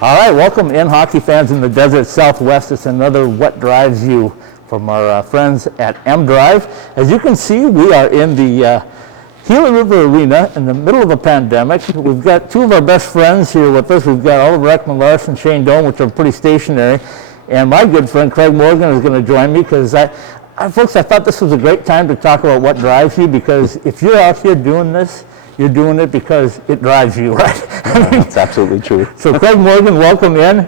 All right, welcome in, hockey fans in the desert Southwest. It's another What Drives You from our friends at Mdrive. As you can see, we are in the Gila River Arena in the middle of a pandemic. We've got two of our best friends here with us. We've got Oliver Ekman Larson, Shane Doan, which are pretty stationary. And my good friend Craig Morgan is going to join me because folks, I thought this was a great time to talk about what drives you, because if you're out here doing this, you're doing it because it drives you, right? That's absolutely true. So Craig Morgan, welcome in.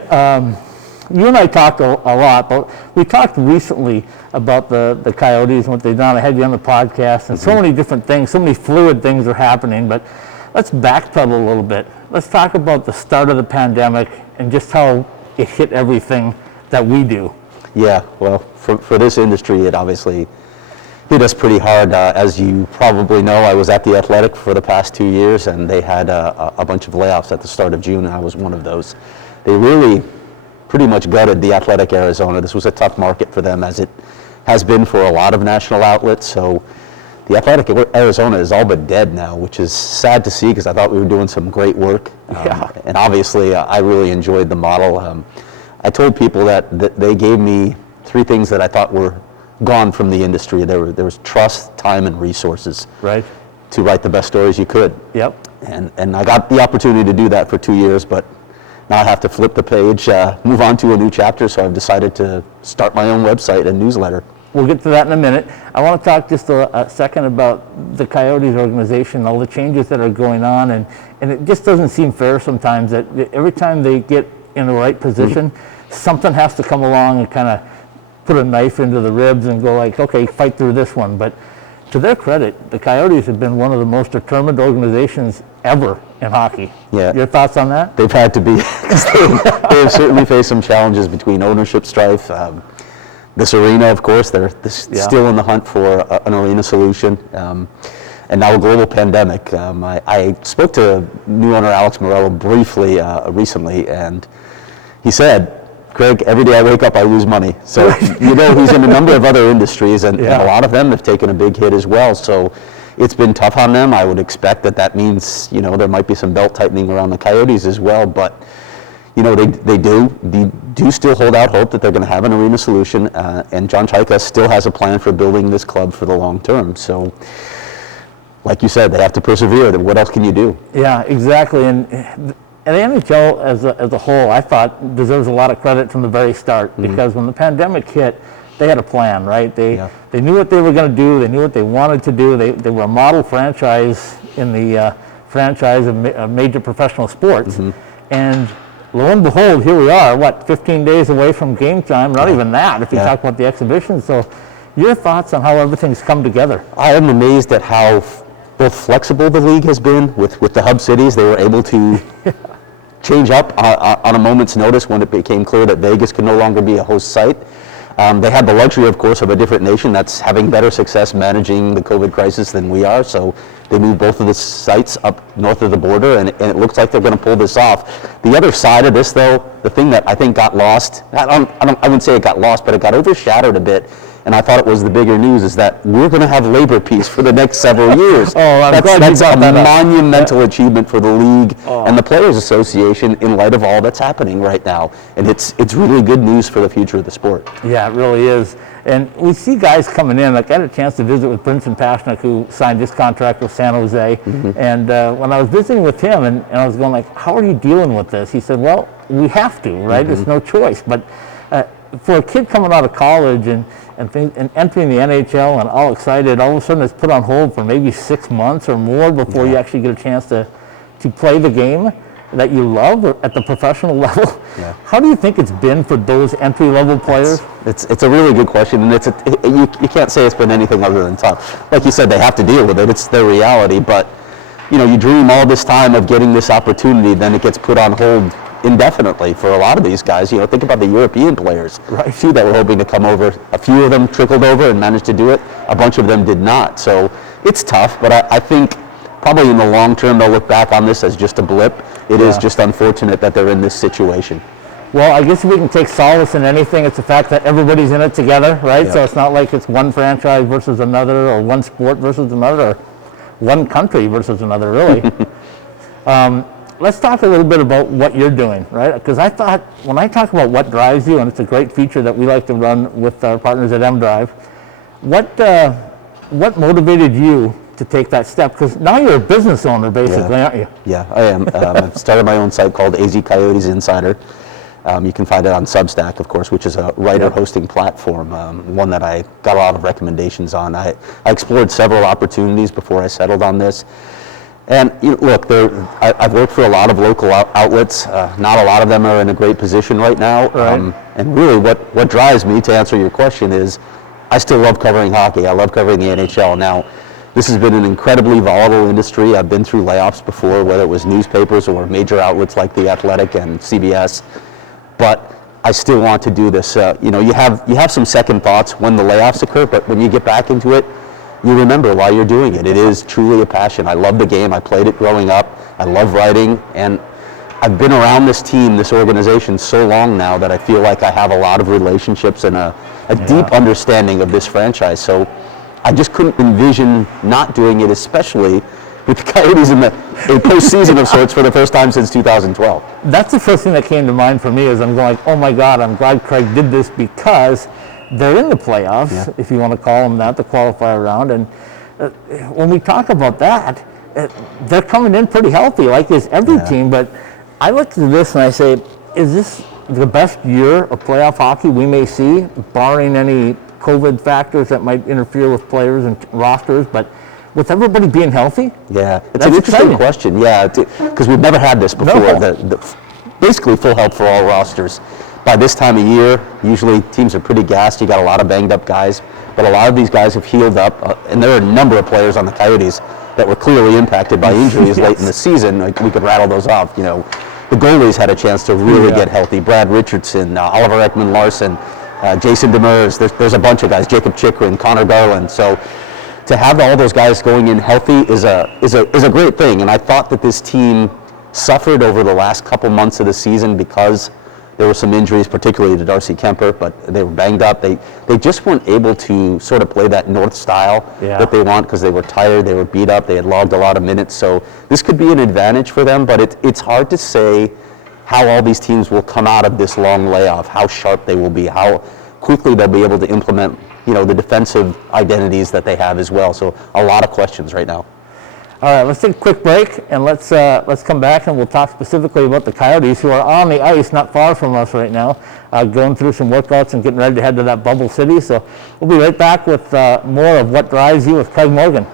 You and I talked a lot, but we talked recently about the Coyotes and what they've done. I had you on the podcast, and so many different things, so many fluid things are happening, but let's backpedal a little bit. Let's talk about the start of the pandemic and just how it hit everything that we do. Yeah, well, for this industry, it obviously hit us pretty hard. As you probably know, I was at the Athletic for the past 2 years, and they had a bunch of layoffs at the start of June, and I was one of those. They really pretty much gutted the Athletic Arizona. This was a tough market for them, as it has been for a lot of national outlets. So the Athletic Arizona is all but dead now, which is sad to see because I thought we were doing some great work. And obviously, I really enjoyed the model. I told people that they gave me 3 things that I thought were gone from the industry. There was trust, time, and resources. Right. To write the best stories you could. Yep. And I got the opportunity to do that for 2 years, but now I have to flip the page, move on to a new chapter, so I've decided to start my own website and newsletter. We'll get to that in a minute. I want to talk just a second about the Coyotes organization, all the changes that are going on, and it just doesn't seem fair sometimes that every time they get in the right position, something has to come along and kind of put a knife into the ribs and go like, okay, fight through this one. But to their credit, the Coyotes have been one of the most determined organizations ever in hockey. Yeah. Your thoughts on that? They've had to be, because they have certainly faced some challenges between ownership strife. This arena, of course, they're still in the hunt for an arena solution. And now a global pandemic. I spoke to new owner Alex Morello briefly recently, and he said, Craig, every day I wake up, I lose money. So, you know, he's in a number of other industries, and a lot of them have taken a big hit as well. So it's been tough on them. I would expect that means, you know, there might be some belt tightening around the Coyotes as well. But, you know, they do still hold out hope that they're going to have an arena solution. And John Chaika still has a plan for building this club for the long term. So, like you said, they have to persevere. What else can you do? Yeah, exactly. And the NHL as a whole, I thought, deserves a lot of credit from the very start, because when the pandemic hit, they had a plan, right? They knew what they were going to do. They knew what they wanted to do. They were a model franchise in the franchise of major professional sports. And lo and behold, here we are, 15 days away from game time? Not even that, if you talk about the exhibition. So your thoughts on how everything's come together? I am amazed at how both flexible the league has been with the hub cities. They were able to change up on a moment's notice when it became clear that Vegas could no longer be a host site. They had the luxury, of course, of a different nation that's having better success managing the COVID crisis than we are. So they moved both of the sites up north of the border, and it looks like they're going to pull this off. The other side of this, though, the thing that I think got lost, I wouldn't say it got lost, but it got overshadowed a bit, and I thought it was the bigger news, is that we're going to have labor peace for the next several years. That's a monumental achievement for the league and the Players Association in light of all that's happening right now. And it's really good news for the future of the sport. Yeah, it really is. And we see guys coming in. Like, I had a chance to visit with Brinson Pasnick, who signed his contract with San Jose. And when I was visiting with him, and I was going like, how are you dealing with this? He said, well, we have to, right? There's no choice. But for a kid coming out of college and entering the NHL and all excited, all of a sudden it's put on hold for maybe 6 months or more before you actually get a chance to play the game that you love at the professional level. How do you think it's been for those entry-level players? It's a really good question, and you can't say it's been anything other than tough. Like you said, they have to deal with it. It's their reality, but you know, you dream all this time of getting this opportunity, then it gets put on hold indefinitely for a lot of these guys. You know, think about the European players, right? Few that were hoping to come over. A few of them trickled over and managed to do it. A bunch of them did not. So it's tough, but I think probably in the long term they'll look back on this as just a blip. It is just unfortunate that they're in this situation. Well, I guess if we can take solace in anything, it's the fact that everybody's in it together, right? So it's not like it's one franchise versus another, or one sport versus another, or one country versus another, really. let's talk a little bit about what you're doing, right? Because I thought, when I talk about what drives you, and it's a great feature that we like to run with our partners at Mdrive, what motivated you to take that step? Because now you're a business owner, basically, aren't you? Yeah, I am. I've started my own site called AZ Coyotes Insider. You can find it on Substack, of course, which is a writer hosting platform, one that I got a lot of recommendations on. I explored several opportunities before I settled on this. And look, I've worked for a lot of local outlets. Not a lot of them are in a great position right now. Right. And really what drives me, to answer your question, is I still love covering hockey. I love covering the NHL. Now, this has been an incredibly volatile industry. I've been through layoffs before, whether it was newspapers or major outlets like The Athletic and CBS. But I still want to do this. You have some second thoughts when the layoffs occur, but when you get back into it, you remember why you're doing it. It is truly a passion. I love the game. I played it growing up. I love writing, and I've been around this team, this organization, so long now that I feel like I have a lot of relationships and a deep understanding of this franchise. So I just couldn't envision not doing it, especially with the Coyotes in a postseason of sorts for the first time since 2012. That's the first thing that came to mind for me, is I'm going like, oh my God, I'm glad Craig did this, because they're in the playoffs, if you want to call them that, the qualifier round. And when we talk about that, they're coming in pretty healthy, like is every team. But I look at this and I say, is this the best year of playoff hockey we may see, barring any COVID factors that might interfere with players and rosters? But with everybody being healthy? Yeah, it's an interesting question. Yeah, because we've never had this before. No. Basically full health for all rosters. By this time of year, usually teams are pretty gassed. You got a lot of banged up guys, but a lot of these guys have healed up, and there are a number of players on the Coyotes that were clearly impacted by injuries late in the season. Like, we could rattle those off. The goalies had a chance to really get healthy. Brad Richardson, Oliver Ekman-Larsson, Jason Demers. There's a bunch of guys. Jacob Chikrin, Connor Garland. So to have all those guys going in healthy is a great thing. And I thought that this team suffered over the last couple months of the season because there were some injuries, particularly to Darcy Kemper, but they were banged up. They just weren't able to sort of play that North style that they want, because they were tired, they were beat up, they had logged a lot of minutes. So this could be an advantage for them, but it's hard to say how all these teams will come out of this long layoff, how sharp they will be, how quickly they'll be able to implement the defensive identities that they have as well. So a lot of questions right now. All right, let's take a quick break, and let's come back and we'll talk specifically about the Coyotes, who are on the ice not far from us right now, going through some workouts and getting ready to head to that bubble city. So we'll be right back with more of What Drives You with Craig Morgan.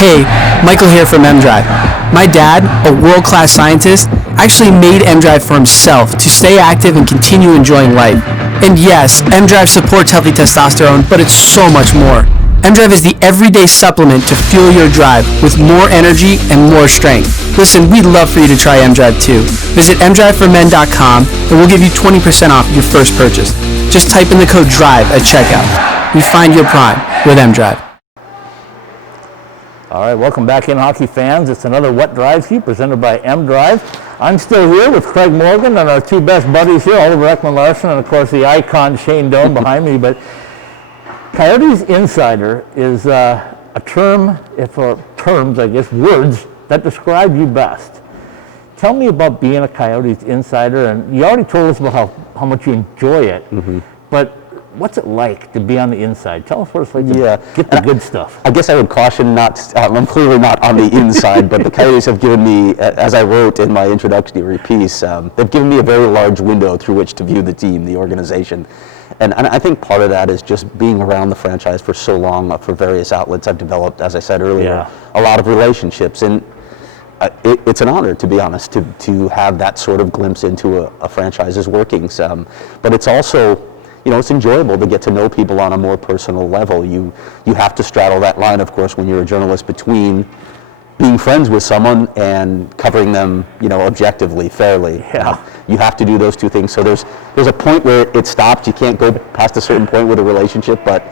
Hey, Michael here from Mdrive. My dad, a world-class scientist, actually made Mdrive for himself to stay active and continue enjoying life. And yes, Mdrive supports healthy testosterone, but it's so much more. Mdrive is the everyday supplement to fuel your drive with more energy and more strength. Listen, we'd love for you to try Mdrive too. Visit mdriveformen.com and we'll give you 20% off your first purchase. Just type in the code DRIVE at checkout. Refine your prime with Mdrive. All right, welcome back in, hockey fans. It's another What Drives You presented by Mdrive. I'm still here with Craig Morgan and our two best buddies here, Oliver Ekman-Larsson, and of course the icon Shane Doan behind me. But Coyotes Insider is a term, words that describe you best. Tell me about being a Coyotes Insider, and you already told us about how much you enjoy it, but what's it like to be on the inside? Tell us what it's like to get the good stuff. I guess I would caution I'm clearly not on the inside, but the Coyotes have given me, as I wrote in my introductory piece, they've given me a very large window through which to view the team, the organization. And I think part of that is just being around the franchise for so long, for various outlets. I've developed, as I said earlier, a lot of relationships. And it's an honor, to be honest, to have that sort of glimpse into a franchise's workings. But it's also, it's enjoyable to get to know people on a more personal level. You have to straddle that line, of course, when you're a journalist, between being friends with someone and covering them, objectively, fairly. You have to do those two things. So there's a point where it stops. You can't go past a certain point with a relationship, but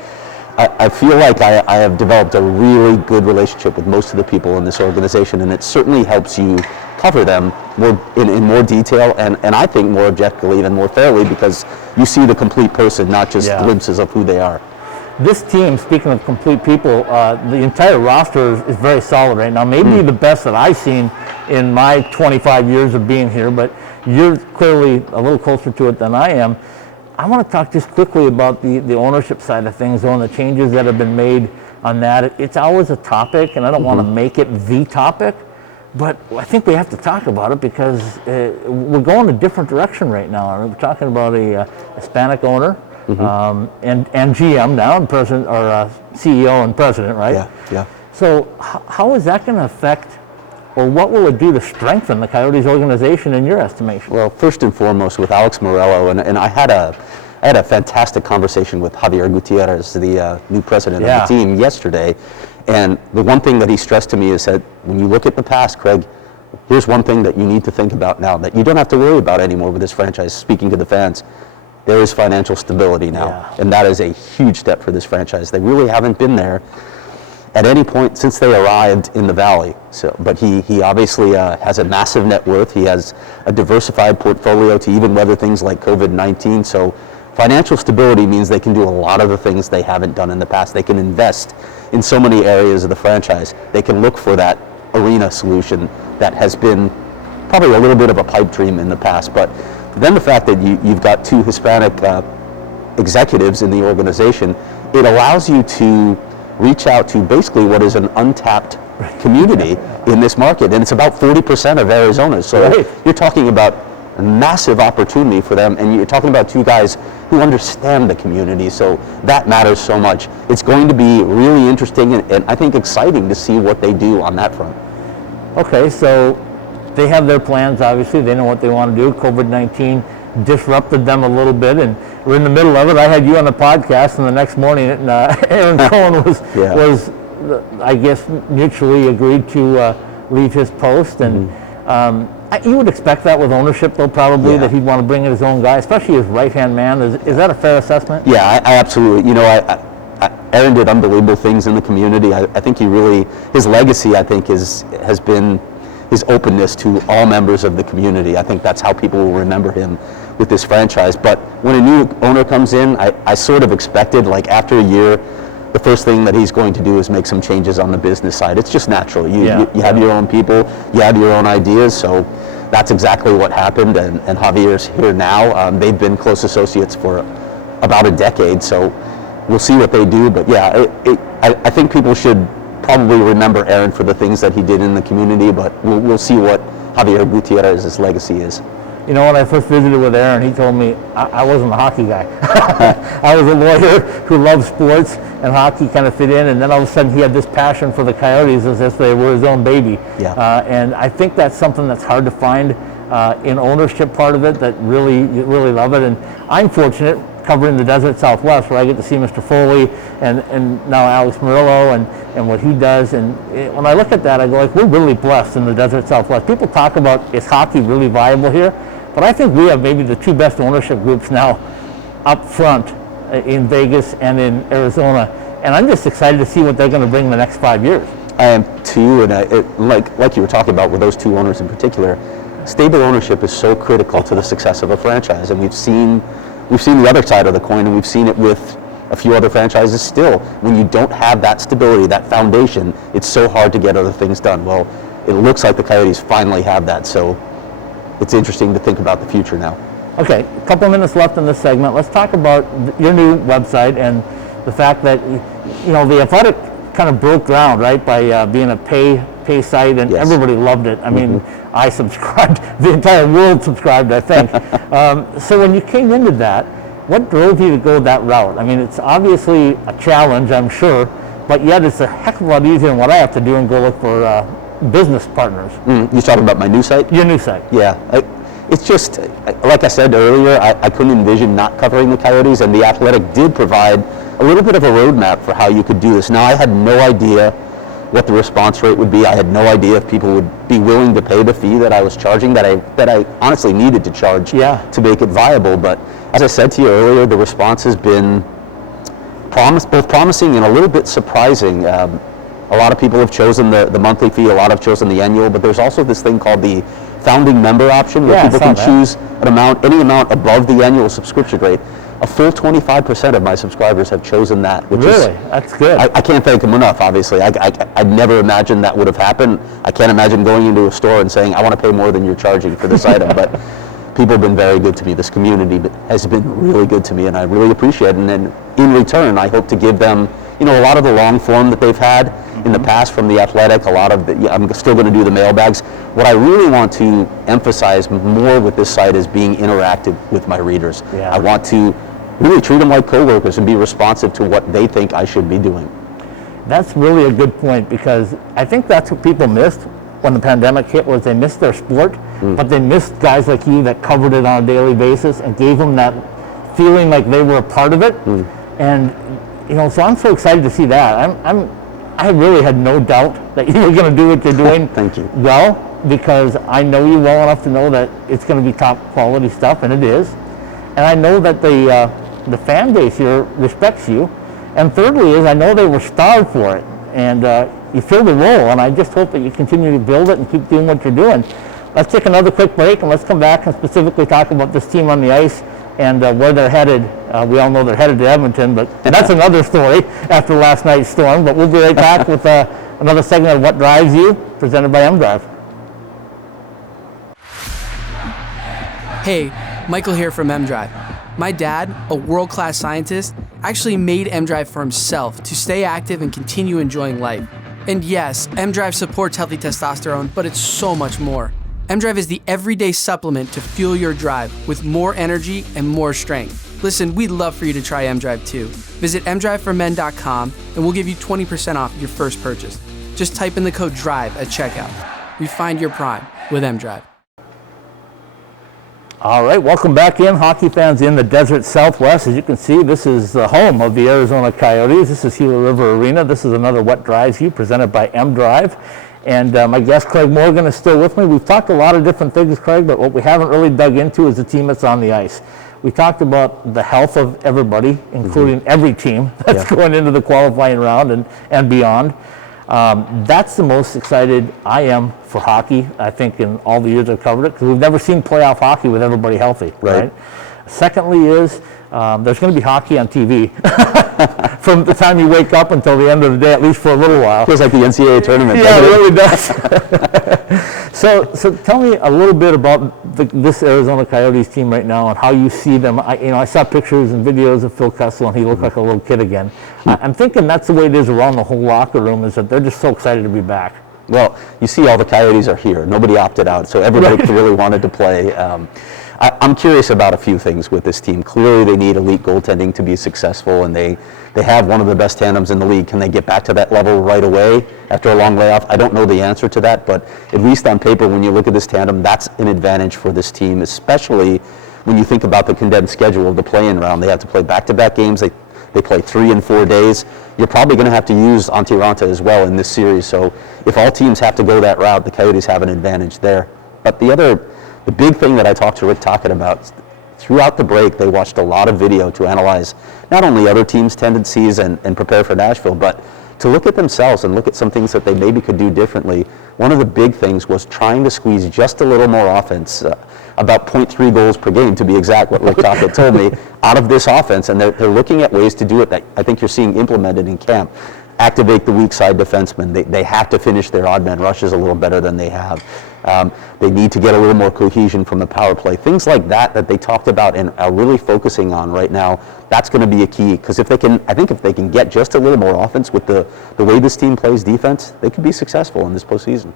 I feel like I have developed a really good relationship with most of the people in this organization, and it certainly helps you cover them in more detail, and I think more objectively and more fairly, because you see the complete person, not just glimpses of who they are. this team, speaking of complete people, the entire roster is very solid right now. Maybe the best that I've seen in my 25 years of being here, but you're clearly a little closer to it than I am. I want to talk just quickly about the ownership side of things, though, and the changes that have been made on that. It's always a topic, and I don't want to make it the topic, but I think we have to talk about it because we're going a different direction right now. We're talking about a Hispanic owner. And GM now, and president or CEO and president, right? Yeah. So how is that going to affect, or what will it do to strengthen the Coyotes organization in your estimation? Well, first and foremost, with Alex Morello, and I had a fantastic conversation with Javier Gutierrez, the new president of the team, yesterday. And the one thing that he stressed to me is that when you look at the past, Craig, here's one thing that you need to think about now that you don't have to worry about anymore with this franchise. Speaking to the fans, there is financial stability now, and that is a huge step for this franchise. They really haven't been there at any point since they arrived in the Valley. So, but he obviously has a massive net worth. He has a diversified portfolio to even weather things like COVID-19. So financial stability means they can do a lot of the things they haven't done in the past. They can invest in so many areas of the franchise. They can look for that arena solution that has been probably a little bit of a pipe dream in the past. But then the fact that you've got two Hispanic executives in the organization, it allows you to reach out to basically what is an untapped community in this market. And it's about 40% of Arizona. So you're talking about a massive opportunity for them. And you're talking about two guys who understand the community. So that matters so much. It's going to be really interesting and I think exciting to see what they do on that front. Okay, so they have their plans, obviously. They know what they want to do. COVID-19 disrupted them a little bit, and we're in the middle of it. I had you on the podcast, and the next morning, Aaron Cohen was, I guess, mutually agreed to leave his post. And you would expect that with ownership, though, probably, that he'd want to bring in his own guy, especially his right-hand man. Is that a fair assessment? Yeah, I absolutely. You know, Aaron did unbelievable things in the community. I think his legacy, I think, has been his openness to all members of the community. I think that's how people will remember him with this franchise. But when a new owner comes in, I sort of expected, like after a year, the first thing that he's going to do is make some changes on the business side. It's just natural. You have your own people, you have your own ideas, so that's exactly what happened. And Javier's here now. They've been close associates for about a decade, so we'll see what they do. But yeah, I think people should probably remember Aaron for the things that he did in the community, but we'll see what Javier Gutierrez's legacy is. You know, when I first visited with Aaron, he told me I wasn't a hockey guy. I was a lawyer who loved sports, and hockey kind of fit in, and then all of a sudden he had this passion for the Coyotes as if they were his own baby. And I think that's something that's hard to find in ownership part of it, that really love it. And I'm fortunate covering the Desert Southwest, where I get to see Mr. Foley and now Alex Murillo and what he does. And when I look at that, I go, like, we're really blessed in the Desert Southwest. People talk about, is hockey really viable here? But I think we have maybe the two best ownership groups now up front in Vegas and in Arizona. And I'm just excited to see what they're going to bring the next 5 years. I am too, and like you were talking about with those two owners in particular, stable ownership is so critical to the success of a franchise. And we've seen the other side of the coin, and we've seen it with a few other franchises still. When you don't have that stability, that foundation, it's so hard to get other things done. Well, it looks like the Coyotes finally have that, so it's interesting to think about the future now. Okay, a couple of minutes left in this segment. Let's talk about your new website and the fact that, you know, the Athletic kind of broke ground, right, by being a pay site, and everybody loved it. I mean, I subscribed, the entire world subscribed, I think. So when you came into that, what drove you to go that route? I mean, it's obviously a challenge, I'm sure, but yet it's a heck of a lot easier than what I have to do and go look for business partners. You're talking about my new site? Your new site. Yeah. It's just, like I said earlier, I couldn't envision not covering the Coyotes, and the Athletic did provide a little bit of a roadmap for how you could do this. Now, I had no idea what the response rate would be. I had no idea if people would be willing to pay the fee that I was charging, that I honestly needed to charge to make it viable. But as I said to you earlier, the response has been both promising and a little bit surprising. A lot of people have chosen the monthly fee, a lot have chosen the annual, but there's also this thing called the founding member option, where people can choose any amount above the annual subscription rate. a full 25% of my subscribers have chosen that. Which Really? is, That's good. I can't thank them enough, obviously. I never imagined that would have happened. I can't imagine going into a store and saying, I want to pay more than you're charging for this item. But people have been very good to me. This community has been really good to me, and I really appreciate it. And then in return, I hope to give them, a lot of the long form that they've had in the past from The Athletic, a lot of the, I'm still going to do the mailbags. What I really want to emphasize more with this site is being interactive with my readers. Yeah. I want to really treat them like coworkers and be responsive to what they think I should be doing. That's really a good point, because I think that's what people missed when the pandemic hit, was they missed their sport, but they missed guys like you that covered it on a daily basis and gave them that feeling like they were a part of it. And so I'm so excited to see that. I really had no doubt that you were going to do what you're doing. Thank you. Well, because I know you well enough to know that it's going to be top quality stuff, and it is. And I know that the fan base here respects you. And thirdly is, I know they were starved for it, and you filled the role, and I just hope that you continue to build it and keep doing what you're doing. Let's take another quick break, and let's come back and specifically talk about this team on the ice and where they're headed. We all know they're headed to Edmonton, but that's another story after last night's storm. But we'll be right back with another segment of What Drives You, presented by Mdrive. Hey, Michael here from Mdrive. My dad, a world-class scientist, actually made Mdrive for himself to stay active and continue enjoying life. And yes, Mdrive supports healthy testosterone, but it's so much more. Mdrive is the everyday supplement to fuel your drive with more energy and more strength. Listen, we'd love for you to try Mdrive too. Visit mdriveformen.com and we'll give you 20% off your first purchase. Just type in the code DRIVE at checkout. Refine your prime with Mdrive. All right, welcome back in, hockey fans in the desert Southwest. As you can see, this is the home of the Arizona Coyotes. This is Gila River Arena. This is another What Drives You, presented by Mdrive. And my guest, Craig Morgan, is still with me. We've talked a lot of different things, Craig, but what we haven't really dug into is the team that's on the ice. We talked about the health of everybody, including every team that's going into the qualifying round and beyond. That's the most excited I am for hockey, I think, in all the years I've covered it, because we've never seen playoff hockey with everybody healthy. Right? Secondly is, there's going to be hockey on TV from the time you wake up until the end of the day, at least for a little while. Feels like the NCAA tournament. Yeah, it really does. So tell me a little bit about this Arizona Coyotes team right now and how you see them. I saw pictures and videos of Phil Kessel, and he looked like a little kid again. I'm thinking that's the way it is around the whole locker room, is that they're just so excited to be back. Well, you see all the Coyotes are here. Nobody opted out, so everybody really wanted to play. I'm curious about a few things with this team. Clearly, they need elite goaltending to be successful, and they have one of the best tandems in the league. Can they get back to that level right away after a long layoff? I don't know the answer to that, but at least on paper, when you look at this tandem, that's an advantage for this team, especially when you think about the condensed schedule of the play-in round. They have to play back-to-back games. They play 3 and 4 days. You're probably going to have to use Antti Raanta as well in this series. So if all teams have to go that route, the Coyotes have an advantage there. But the big thing that I talked to Rick Tocchet about, throughout the break, they watched a lot of video to analyze not only other teams' tendencies and prepare for Nashville, but to look at themselves and look at some things that they maybe could do differently. One of the big things was trying to squeeze just a little more offense, about 0.3 goals per game, to be exact, what Rick Tocchet told me, out of this offense. And they're looking at ways to do it that I think you're seeing implemented in camp. Activate the weak side defensemen. They have to finish their odd man rushes a little better than they have. They need to get a little more cohesion from the power play. Things like that they talked about and are really focusing on right now. That's going to be a key, because if they can get just a little more offense with the way this team plays defense, they could be successful in this postseason.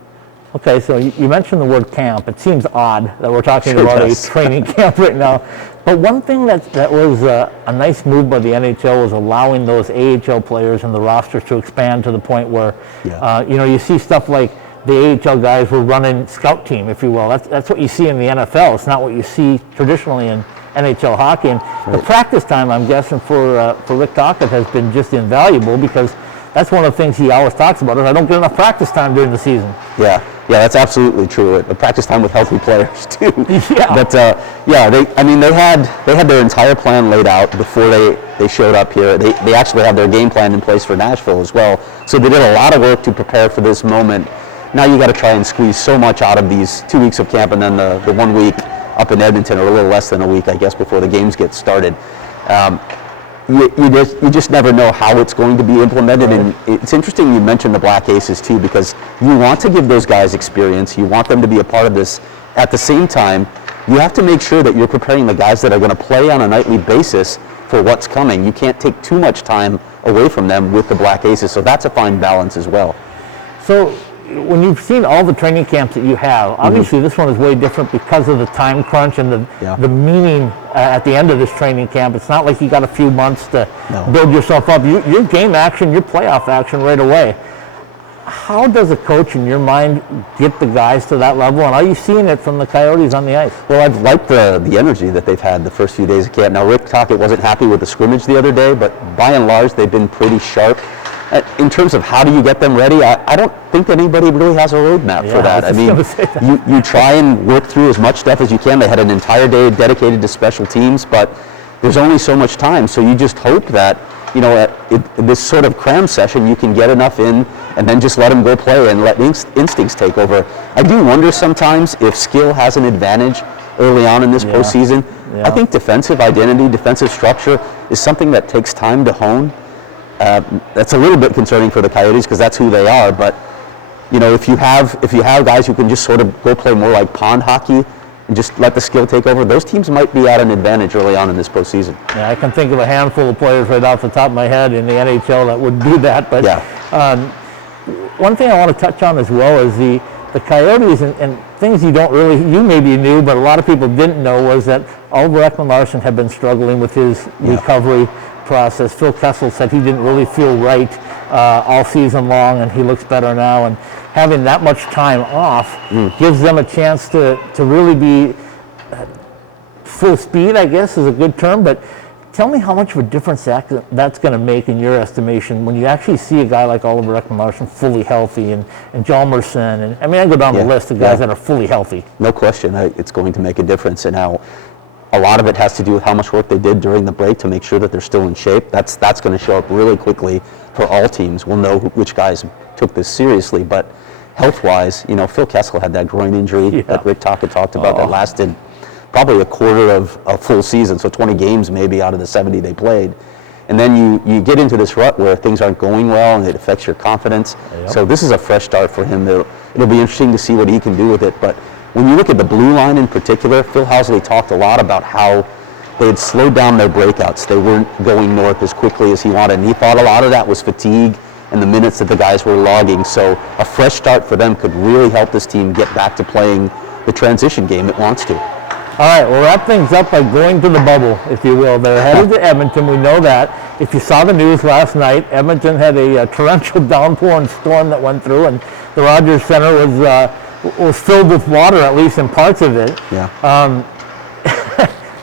Okay, so you mentioned the word camp. It seems odd that we're talking about a training camp right now. But one thing that was a nice move by the NHL was allowing those AHL players and the rosters to expand to the point where, you see stuff like the AHL guys were running scout team, if you will. That's what you see in the NFL. It's not what you see traditionally in NHL hockey. And the practice time, I'm guessing, for Rick Tocchet has been just invaluable, because that's one of the things he always talks about, is I don't get enough practice time during the season. Yeah, that's absolutely true. The practice time with healthy players too. Yeah. But they had their entire plan laid out before they showed up here. They actually had their game plan in place for Nashville as well. So they did a lot of work to prepare for this moment. Now you got to try and squeeze so much out of these 2 weeks of camp, and then the 1 week up in Edmonton, or a little less than a week, I guess, before the games get started. You just never know how it's going to be implemented. Right. And it's interesting you mentioned the Black Aces too, because you want to give those guys experience. You want them to be a part of this. At the same time, you have to make sure that you're preparing the guys that are going to play on a nightly basis for what's coming. You can't take too much time away from them with the Black Aces, so that's a fine balance as well. So when you've seen all the training camps that you have, obviously this one is way different because of the time crunch and the meaning at the end of this training camp. It's not like you got a few months to build yourself up. Your game action, your playoff action right away. How does a coach in your mind get the guys to that level, and are you seeing it from the Coyotes on the ice? Well, I've liked the energy that they've had the first few days of camp. Now, Rick Tocchet wasn't happy with the scrimmage the other day, but by and large, they've been pretty sharp. In terms of how do you get them ready, I don't think that anybody really has a roadmap for that. I mean, you try and work through as much stuff as you can. They had an entire day dedicated to special teams, but there's only so much time, so you just hope that, you know, at this sort of cram session, you can get enough in and then just let them go play and let instincts take over. I do wonder sometimes if skill has an advantage early on in this postseason. I think defensive identity, defensive structure is something that takes time to hone. That's a little bit concerning for the Coyotes because that's who they are. But you know, if you have guys who can just sort of go play more like pond hockey and just let the skill take over, those teams might be at an advantage early on in this postseason. Yeah, I can think of a handful of players right off the top of my head in the NHL that would do that. But one thing I want to touch on as well is the Coyotes and things you maybe knew, but a lot of people didn't know, was that Oliver Ekman-Larsson had been struggling with his recovery process. Phil Kessel said he didn't really feel right all season long, and he looks better now. And having that much time off gives them a chance to really be full speed, I guess is a good term. But tell me how much of a difference that's going to make in your estimation when you actually see a guy like Oliver Ekman-Larsson fully healthy, and Hjalmarsson, and I mean, I go down the list of guys that are fully healthy. No question, it's going to make a difference. And how a lot of it has to do with how much work they did during the break to make sure that they're still in shape. That's going to show up really quickly for all teams. We'll know which guys took this seriously, but health-wise, you know, Phil Kessel had that groin injury that Rick Tocchet talked about that lasted probably a quarter of a full season, so 20 games maybe out of the 70 they played. And then you get into this rut where things aren't going well and it affects your confidence. So this is a fresh start for him. It'll be interesting to see what he can do with it. But when you look at the blue line in particular, Phil Housley talked a lot about how they had slowed down their breakouts. They weren't going north as quickly as he wanted. And he thought a lot of that was fatigue and the minutes that the guys were logging. So a fresh start for them could really help this team get back to playing the transition game it wants to. All right, we'll wrap things up by going to the bubble, if you will. They're headed to Edmonton. We know that. If you saw the news last night, Edmonton had a torrential downpour and storm that went through, and the Rogers Center was filled with water, at least in parts of it.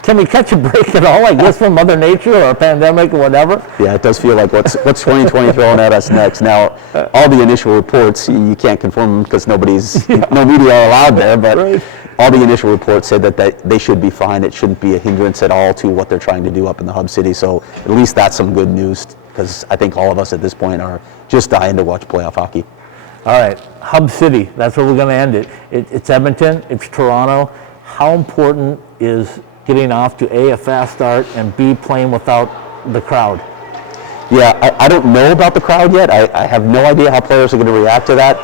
Can we catch a break at all, I guess, from Mother Nature or a pandemic or whatever? Yeah, it does feel like what's 2020 throwing at us next. Now, all the initial reports, you can't confirm them because no media are allowed there, but all the initial reports said that they should be fine. It shouldn't be a hindrance at all to what they're trying to do up in the hub city. So at least that's some good news, because I think all of us at this point are just dying to watch playoff hockey. All right, Hub City, that's where we're going to end it. It's Edmonton, it's Toronto. How important is getting off to A, a fast start, and B, playing without the crowd? Yeah, I don't know about the crowd yet. I have no idea how players are going to react to that.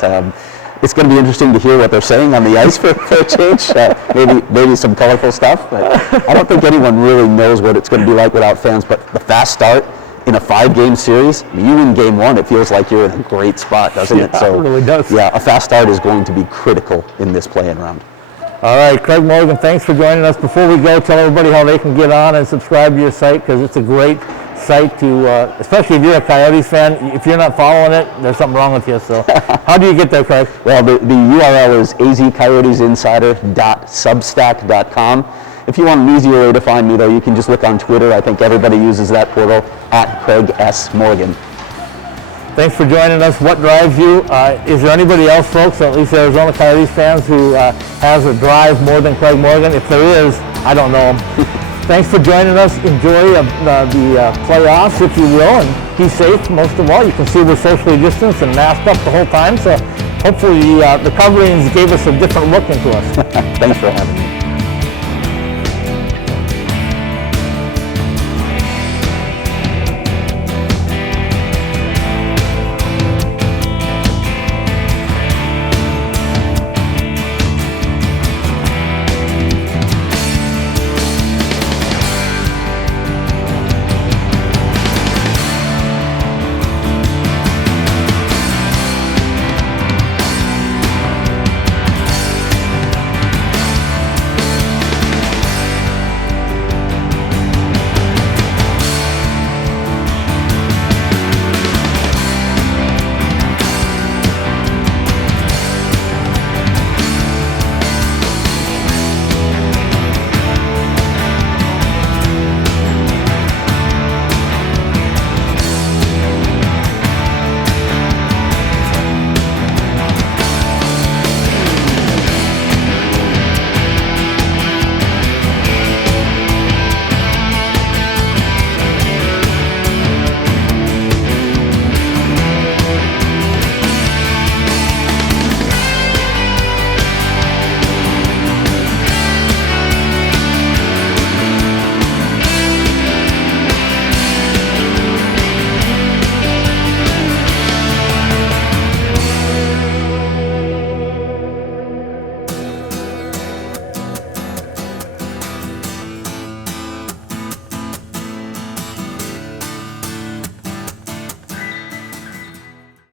It's going to be interesting to hear what they're saying on the ice for a change. Maybe some colorful stuff, but I don't think anyone really knows what it's going to be like without fans. But the fast start in a 5-game series, you win game 1, it feels like you're in a great spot, doesn't it? So, it really does. Yeah, a fast start is going to be critical in this play-in round. All right, Craig Morgan, thanks for joining us. Before we go, tell everybody how they can get on and subscribe to your site, because it's a great site to, especially if you're a Coyotes fan. If you're not following it, there's something wrong with you. So how do you get there, Craig? Well, the URL is azcoyotesinsider.substack.com. If you want an easier way to find me, though, you can just look on Twitter. I think everybody uses that portal, at Craig S. Morgan. Thanks for joining us. What drives you? Is there anybody else, folks, at least Arizona Coyotes fans, who has a drive more than Craig Morgan? If there is, I don't know him. Thanks for joining us. Enjoy the playoffs, if you will, and be safe most of all. You can see we're socially distanced and masked up the whole time, so hopefully the coverings gave us a different look into us. Thanks for having me.